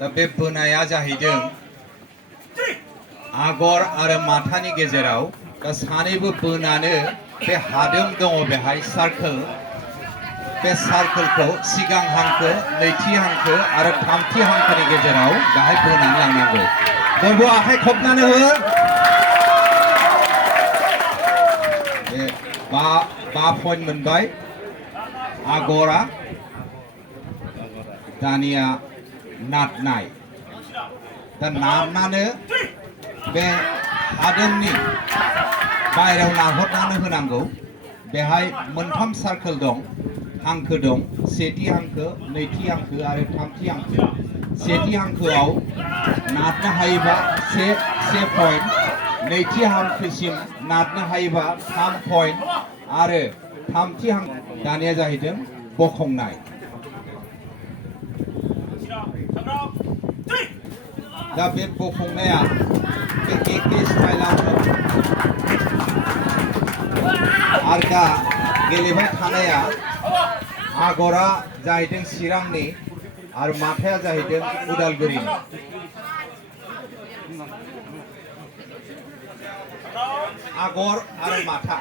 दा बे बोनाया जाहैदों आगर आरो माथानि गेजेराव दा सानैबो बोनानो बे हादोम दङ बेहाय सार्कोल बे सार्कोलखौ सिगां हांखो नैथि हांखो आरो थामथि हांखोनि गेजेराव बेहाय बोनानै लांनांगौ बयबो आखाइ खबनानै हो बे बा पइन्ट मोनबाय आगरा दानिया नारनाय दा नारनानो बे हादोमनि बायरायाव नारहरनानै होनांगौ बेहाय मोनथाम सार्कोल दं हांखो दं सेथि हांखो नैथि हांखो आरो थामथि हांखो सेथि हांखोआव नारनो हायोबा से पइन्ट नैथि हांखोसिम नारनो हायोबा 3 पइन्ट आरो थामथि हांखो दानिया जाहैदों बखंनाय दा बे बखंनाया बे एखे स्टाइलावनो आरो दा गेलेबाय थानाया आगरा जाहैदों चिरांनि आरो माथाया जाहैदों उदालगुरिनि आगर आरो माथा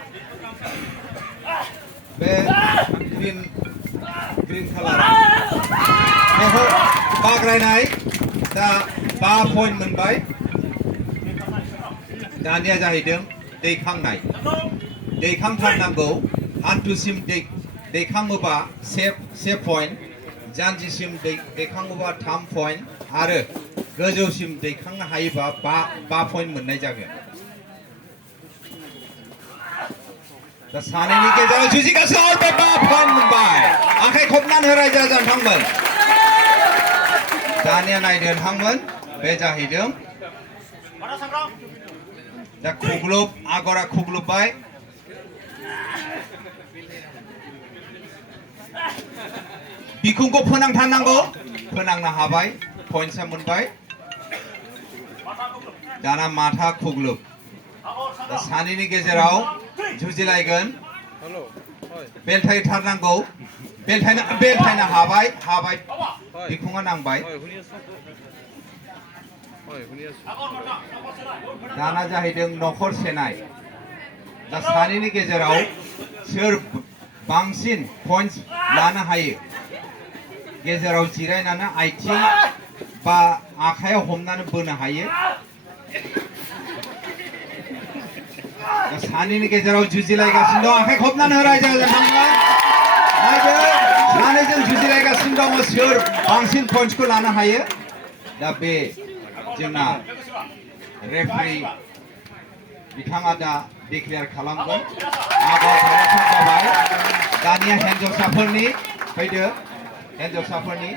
बे ग्रीन कालार बेखौ बाग्रायनाय दा 5 पइन्ट मोनबाय दानिया जाहैदों दैखांनाय दैखांथारनांगौ हान्थुसिम दैखाङोबा से पइन्ट जानजिसिम दैखाङोबा 3 पइन्ट आरो गोजौसिम दैखांनो हायोबा 5 पइन्ट मोननाय जागोन दा सानैनि गेजेराव जुजिगासिनो 5 पइन्ट मोनबाय आखाइ खबनानै हो रायजो राजा नोंथांमोन दानिया नायदो नोंथांमोन बे जाहैदों दा खुग्लुब आगरा खुग्लुबबाय बिखुंखौ फोनांथारनांगौ फोनांनो हाबाय पइन्टसा मोनबाय दाना माथा खुग्लुब दा सानैनि गेजेराव जुजिलायगोन बेलथायथारनांगौ बेलथायनो हाबाय बिखुङा नांबाय दाना जाहैदों नखर सेनाय दा सानैनि गेजेराव सोर बांसिन पइन्टस लानो हायो गेजेराव जिरायनानै आथिं बा आखायाव हमनानै बोनो हायो दा सानैनि गेजेराव जुजिलायगासिनो दं आखाइ खबनानै हो रायजो राजा सानैजों जुजिलायगासिनो दङ सोर बांसिन पइन्टसखौ लानो हायो दा बे जोंना रेफारि बिथाङा दा डिक्लेयार खालामगोन आगर जाबाय दानिया हिन्जावसाफोरनि फैदो हिन्जावसाफोरनि